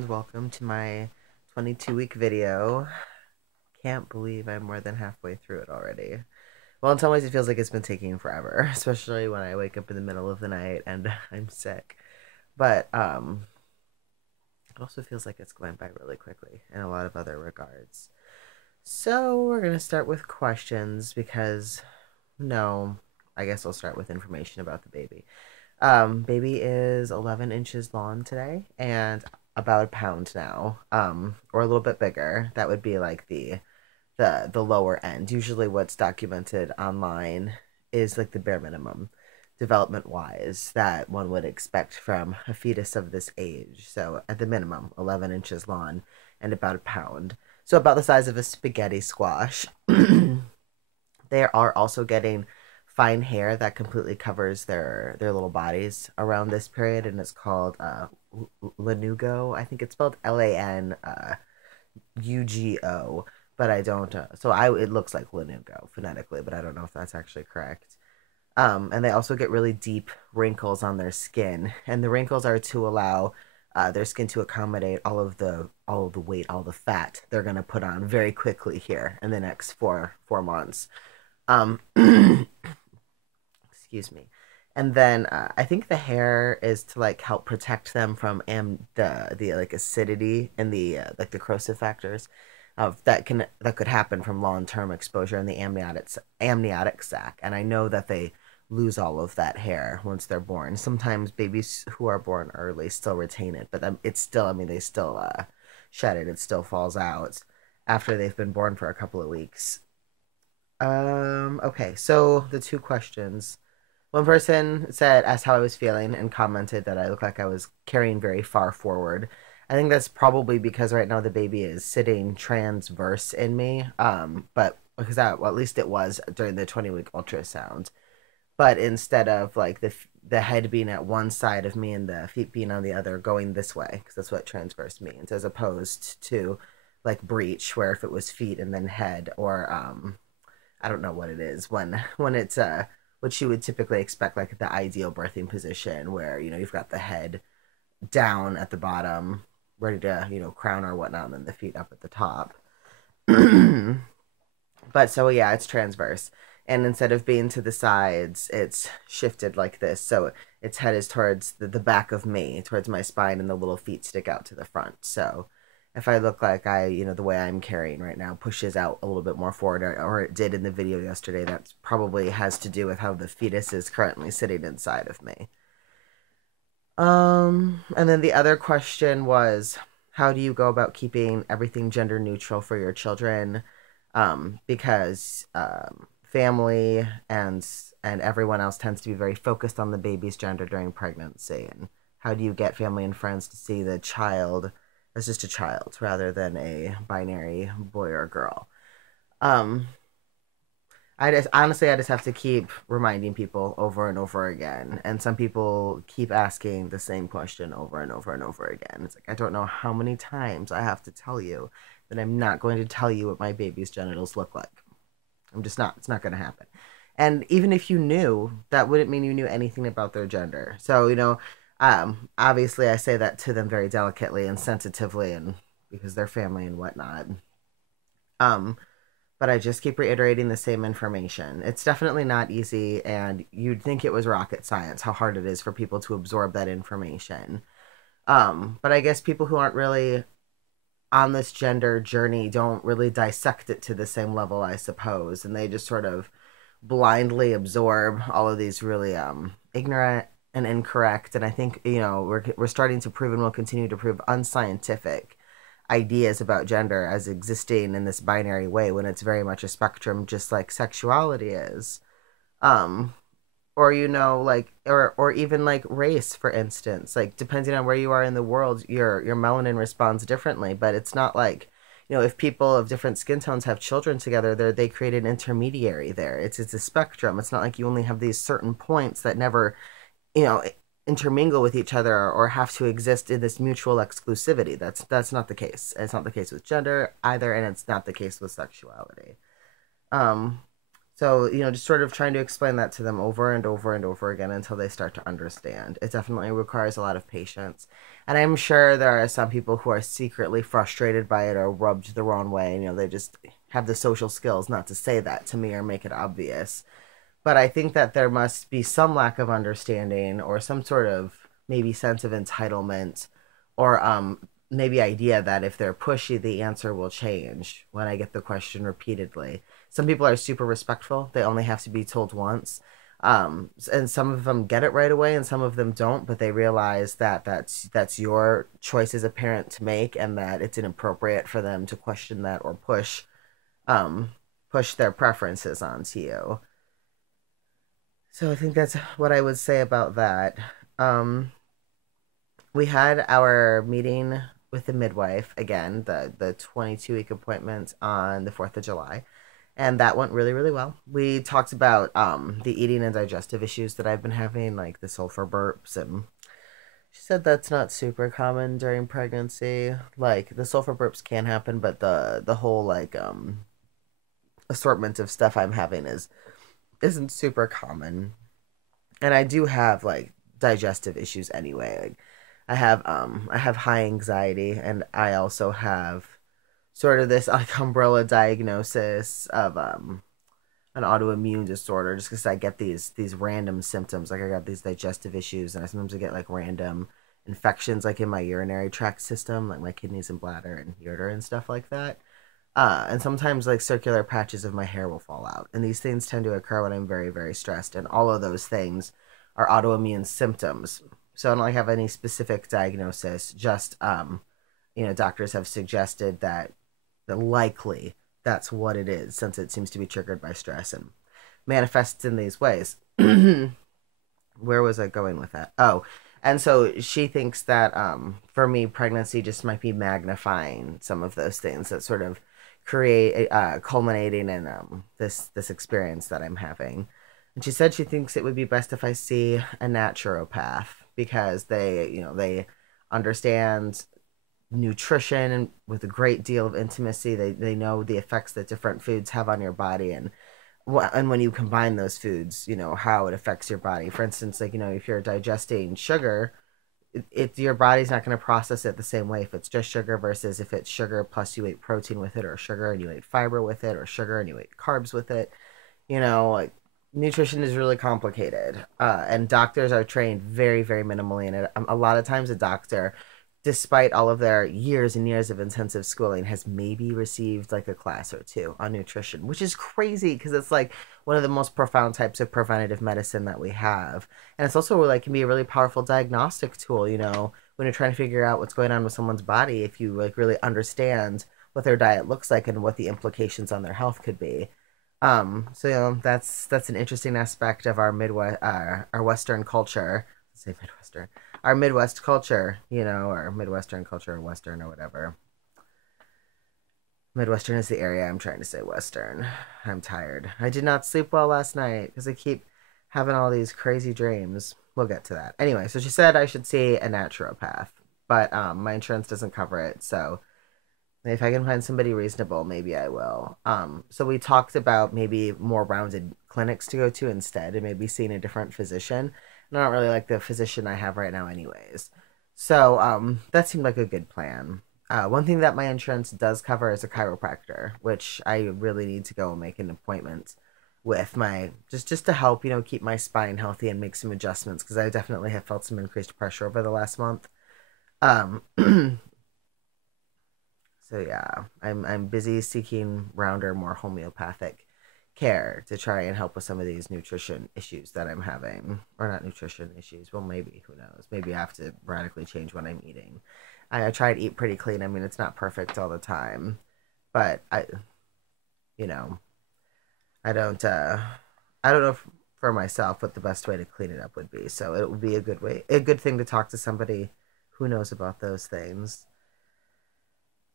and welcome to my 22-week video. Can't believe I'm more than halfway through it already. Well, in some ways it feels like it's been taking forever, especially when I wake up in the middle of the night and I'm sick. But it also feels like it's going by really quickly in a lot of other regards. So we're going to start with questions because, no, I guess I'll start with information about the baby. Baby is 11 inches long today and about a pound now, or a little bit bigger. That would be like the lower end. Usually, what's documented online is like the bare minimum, development wise, that one would expect from a fetus of this age. So at the minimum, 11 inches long and about a pound. So about the size of a spaghetti squash. They are also getting fine hair that completely covers their little bodies around this period, and it's called lanugo. I think it's spelled Lanugo, but I don't. It looks like lanugo phonetically, but I don't know if that's actually correct. And they also get really deep wrinkles on their skin, and the wrinkles are to allow their skin to accommodate all of the weight, all the fat they're gonna put on very quickly here in the next four months. Um, excuse me. And then I think the hair is to like help protect them from the like acidity and the like the corrosive factors of that could happen from long-term exposure in the amniotic sac. And I know that they lose all of that hair once they're born. Sometimes babies who are born early still retain it, but it's still, I mean, they still shed it. It still falls out after they've been born for a couple of weeks. Okay, so the two questions. One person asked how I was feeling and commented that I looked like I was carrying very far forward. I think that's probably because right now the baby is sitting transverse in me. But because well, at least it was during the 20-week ultrasound. But instead of like the head being at one side of me and the feet being on the other, going this way, because that's what transverse means, as opposed to like breech, where if it was feet and then head, or I don't know what it is when it's what you would typically expect, like the ideal birthing position, where you've got the head down at the bottom, ready to crown or whatnot, and then the feet up at the top. But so yeah, it's transverse, and instead of being to the sides, it's shifted like this. So its head is towards the back of me, towards my spine, and the little feet stick out to the front. So if I look like the way I'm carrying right now pushes out a little bit more forward, or it did in the video yesterday, that probably has to do with how the fetus is currently sitting inside of me. And then the other question was, how do you go about keeping everything gender neutral for your children? Because family and everyone else tends to be very focused on the baby's gender during pregnancy. And how do you get family and friends to see the child as just a child rather than a binary boy or girl? I just have to keep reminding people over and over again. And some people keep asking the same question over and over and over again. It's like, I don't know how many times I have to tell you that I'm not going to tell you what my baby's genitals look like. I'm just not. It's not going to happen. And even if you knew, that wouldn't mean you knew anything about their gender. So, obviously I say that to them very delicately and sensitively, and because they're family and whatnot. But I just keep reiterating the same information. It's definitely not easy, and you'd think it was rocket science how hard it is for people to absorb that information. But I guess people who aren't really on this gender journey don't really dissect it to the same level, I suppose, and they just sort of blindly absorb all of these really ignorant and incorrect, and I think we're starting to prove and will continue to prove unscientific ideas about gender as existing in this binary way, when it's very much a spectrum, just like sexuality is. um or like, or even like race, for instance, like depending on where you are in the world, your melanin responds differently. But it's not like, if people of different skin tones have children together, they create an intermediary there. It's a spectrum. It's not like you only have these certain points that never you know intermingle with each other, or have to exist in this mutual exclusivity. That's not the case. It's not the case with gender either, and it's not the case with sexuality. um So, just sort of trying to explain that to them over and over and over again until they start to understand. It definitely requires a lot of patience. And I'm sure there are some people who are secretly frustrated by it or rubbed the wrong way. And, they just have the social skills not to say that to me or make it obvious. But I think that there must be some lack of understanding or some sort of maybe sense of entitlement or maybe idea that if they're pushy, the answer will change when I get the question repeatedly. Some people are super respectful. They only have to be told once. And some of them get it right away and some of them don't, but they realize that that's your choice as a parent to make and that it's inappropriate for them to question that or um, push their preferences onto you. So I think that's what I would say about that. Um, we had our meeting with the midwife again, the 22-week appointment on the 4th of July, and that went really really well. We talked about the eating and digestive issues that I've been having, like the sulfur burps, and she said that's not super common during pregnancy. Like the sulfur burps can happen, but the whole like assortment of stuff I'm having isn't super common. And I do have like digestive issues anyway. Like I have high anxiety and I also have sort of this like umbrella diagnosis of an autoimmune disorder just because I get these random symptoms. Like I got these digestive issues and I sometimes I get like random infections like in my urinary tract system, like my kidneys and bladder and ureter and stuff like that. And sometimes like circular patches of my hair will fall out. And these things tend to occur when I'm very, very stressed. And all of those things are autoimmune symptoms. So I don't like have any specific diagnosis, just doctors have suggested that likely that's what it is, since it seems to be triggered by stress and manifests in these ways. Where was I going with that? Oh, and so she thinks that for me, pregnancy just might be magnifying some of those things that sort of create culminating in this experience that I'm having. And she said she thinks it would be best if I see a naturopath because they understand nutrition and with a great deal of intimacy. They know the effects that different foods have on your body and when you combine those foods, how it affects your body. For instance, like, if you're digesting sugar, your body's not going to process it the same way if it's just sugar versus if it's sugar plus you ate protein with it, or sugar and you ate fiber with it, or sugar and you ate carbs with it. Like nutrition is really complicated, and doctors are trained very, very minimally in it. A lot of times, a doctor, despite all of their years and years of intensive schooling, has maybe received like a class or two on nutrition, which is crazy because it's like one of the most profound types of preventative medicine that we have. And it's also like can be a really powerful diagnostic tool, when you're trying to figure out what's going on with someone's body, if you like really understand what their diet looks like and what the implications on their health could be. So that's an interesting aspect of our Midwest, our Western culture. Let's say Midwestern, our Midwest culture, or Midwestern culture, or Western, or whatever. Midwestern is the area. I'm trying to say Western. I'm tired. I did not sleep well last night because I keep having all these crazy dreams. We'll get to that. Anyway, so she said I should see a naturopath, but my insurance doesn't cover it. So if I can find somebody reasonable, maybe I will. So we talked about maybe more rounded clinics to go to instead and maybe seeing a different physician. And I don't really like the physician I have right now anyways. So that seemed like a good plan. One thing that my insurance does cover is a chiropractor, which I really need to go and make an appointment with my just to help, keep my spine healthy and make some adjustments because I definitely have felt some increased pressure over the last month. Um, So yeah, I'm busy seeking rounder, more homeopathic care to try and help with some of these nutrition issues that I'm having. Or not nutrition issues. Well, maybe, who knows? Maybe I have to radically change what I'm eating. I try to eat pretty clean. I mean, it's not perfect all the time, but you know, I don't know if, for myself what the best way to clean it up would be. So it would be a good thing to talk to somebody who knows about those things.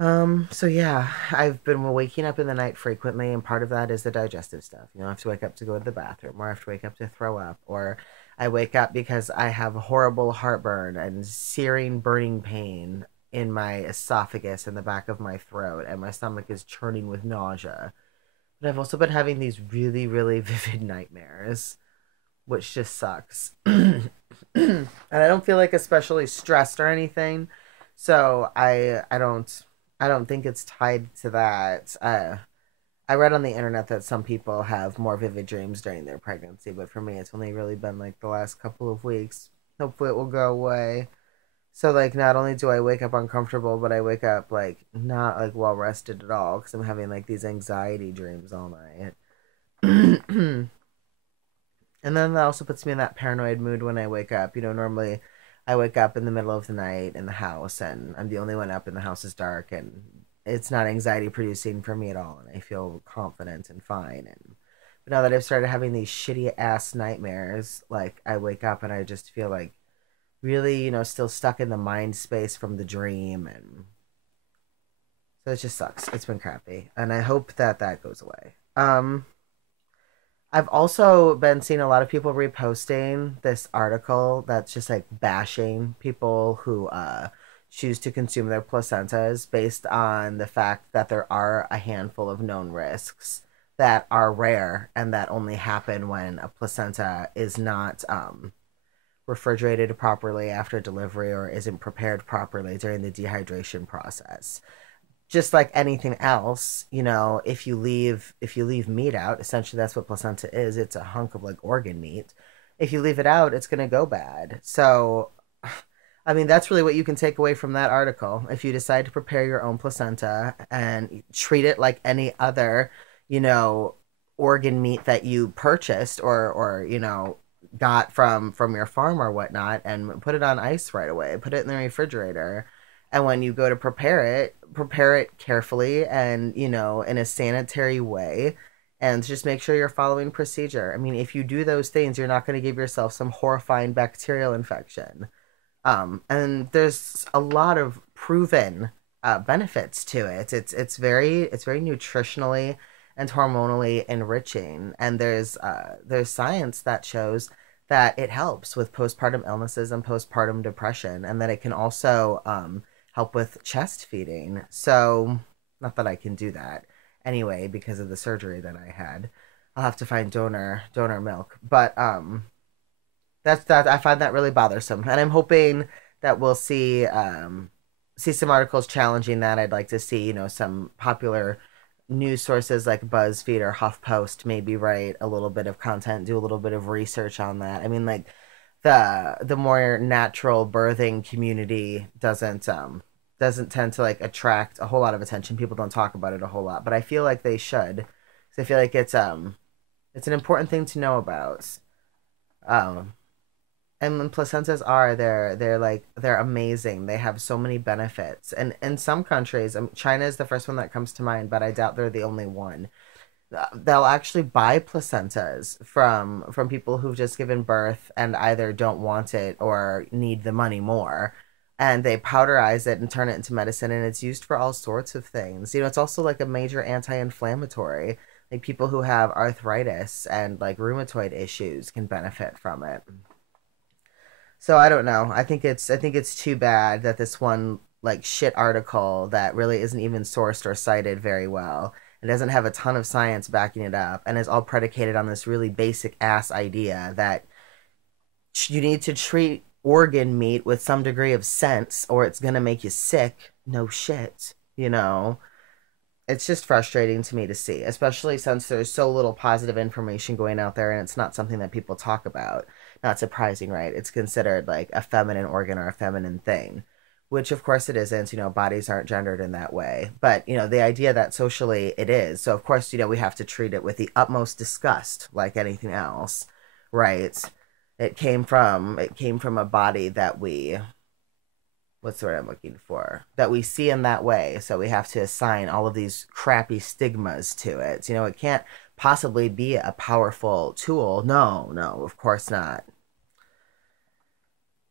So yeah, I've been waking up in the night frequently, and part of that is the digestive stuff. I have to wake up to go to the bathroom, or I have to wake up to throw up, or I wake up because I have horrible heartburn and searing, burning pain in my esophagus and the back of my throat, and my stomach is churning with nausea. But I've also been having these really, really vivid nightmares, which just sucks. And I don't feel like especially stressed or anything, so I don't think it's tied to that. I read on the internet that some people have more vivid dreams during their pregnancy, but for me, it's only really been like the last couple of weeks. Hopefully, it will go away. So like, not only do I wake up uncomfortable, but I wake up like not like well rested at all because I'm having like these anxiety dreams all night. And then that also puts me in that paranoid mood when I wake up. Normally I wake up in the middle of the night in the house and I'm the only one up and the house is dark and it's not anxiety producing for me at all and I feel confident and fine. And but now that I've started having these shitty ass nightmares, like I wake up and I just feel like really, still stuck in the mind space from the dream, and so it just sucks. It's been crappy and I hope that that goes away. I've also been seeing a lot of people reposting this article that's just like bashing people who choose to consume their placentas based on the fact that there are a handful of known risks that are rare and that only happen when a placenta is not refrigerated properly after delivery or isn't prepared properly during the dehydration process. Just like anything else, if you leave meat out, essentially that's what placenta is. It's a hunk of like organ meat. If you leave it out, it's going to go bad. So, I mean, that's really what you can take away from that article. If you decide to prepare your own placenta and treat it like any other, you know, organ meat that you purchased or got from your farm or whatnot, and put it on ice right away. Put it in the refrigerator. And when you go to prepare it carefully and, in a sanitary way. And just make sure you're following procedure. I mean, if you do those things, you're not going to give yourself some horrifying bacterial infection. And there's a lot of proven benefits to it. It's very nutritionally and hormonally enriching, and there's science that shows that it helps with postpartum illnesses and postpartum depression, and that it can also help with chest feeding. So, not that I can do that anyway because of the surgery that I had. I'll have to find donor milk, but that's that. I find that really bothersome, and I'm hoping that we'll see some articles challenging that. I'd like to see some popular news sources like BuzzFeed or HuffPost maybe write a little bit of content, do a little bit of research on that. I mean, like the more natural birthing community doesn't tend to like attract a whole lot of attention. People don't talk about it a whole lot, but I feel like they should. So I feel like it's an important thing to know about. Um, and when placentas are they're amazing. They have so many benefits. And in some countries, China is the first one that comes to mind, but I doubt they're the only one. They'll actually buy placentas from people who've just given birth and either don't want it or need the money more. And they powderize it and turn it into medicine, and it's used for all sorts of things. It's also like a major anti-inflammatory. Like people who have arthritis and like rheumatoid issues can benefit from it. So I don't know. I think it's too bad that this one like shit article that really isn't even sourced or cited very well. It doesn't have a ton of science backing it up and is all predicated on this really basic ass idea that you need to treat organ meat with some degree of sense or it's gonna make you sick. No shit. It's just frustrating to me to see, especially since there's so little positive information going out there and it's not something that people talk about. Not surprising, right? It's considered like a feminine organ or a feminine thing, which of course it isn't. Bodies aren't gendered in that way. But, the idea that socially it is. So, of course, we have to treat it with the utmost disgust, like anything else, right? It came from a body that what's the word I'm looking for? That we see in that way. So we have to assign all of these crappy stigmas to it. It can't possibly be a powerful tool. No, no, of course not.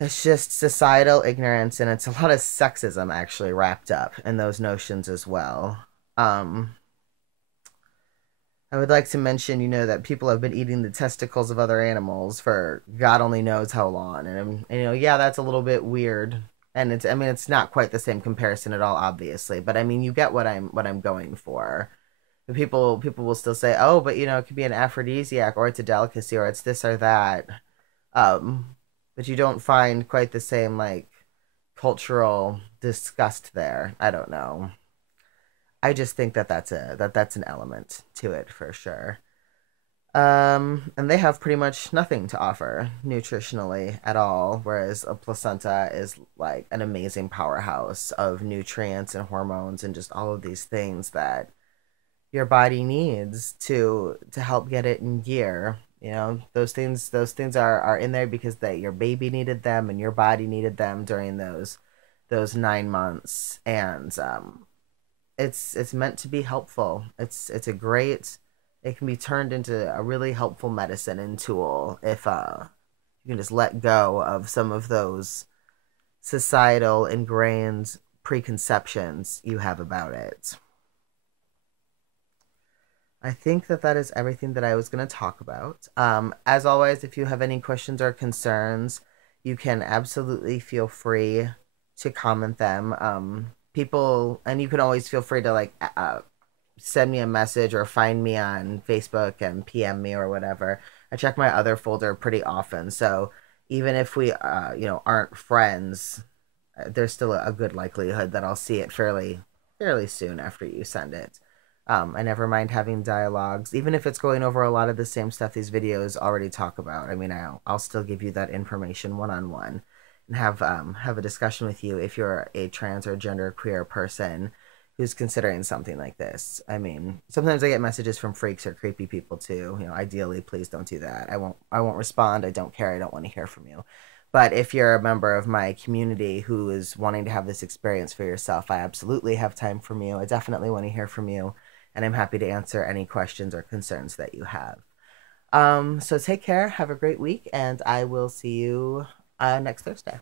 It's just societal ignorance, and it's a lot of sexism actually wrapped up in those notions as well. Um, I would like to mention, that people have been eating the testicles of other animals for God only knows how long, and yeah, that's a little bit weird, and I mean, it's not quite the same comparison at all, obviously, but I mean, you get what I'm going for. But people will still say, "Oh, but it could be an aphrodisiac, or it's a delicacy, or it's this or that." But you don't find quite the same like cultural disgust there. I don't know. I just think that that's an element to it for sure. And they have pretty much nothing to offer nutritionally at all, whereas a placenta is like an amazing powerhouse of nutrients and hormones and just all of these things that your body needs to help get it in gear. Those things are in there because that your baby needed them and your body needed them during those 9 months. And it's meant to be helpful. It's a great, it can be turned into a really helpful medicine and tool if you can just let go of some of those societal ingrained preconceptions you have about it. I think that that is everything that I was going to talk about. As always, if you have any questions or concerns, you can absolutely feel free to comment them. People, and you can always feel free to like send me a message or find me on Facebook and PM me or whatever. I check my other folder pretty often, so even if we, aren't friends, there's still a good likelihood that I'll see it fairly soon after you send it. I never mind having dialogues, even if it's going over a lot of the same stuff these videos already talk about. I mean, I'll still give you that information one on one, and have a discussion with you if you're a trans or gender queer person who's considering something like this. I mean, sometimes I get messages from freaks or creepy people too. Ideally, please don't do that. I won't respond. I don't care. I don't want to hear from you. But if you're a member of my community who is wanting to have this experience for yourself, I absolutely have time from you. I definitely want to hear from you, and I'm happy to answer any questions or concerns that you have. So take care, have a great week, and I will see you next Thursday.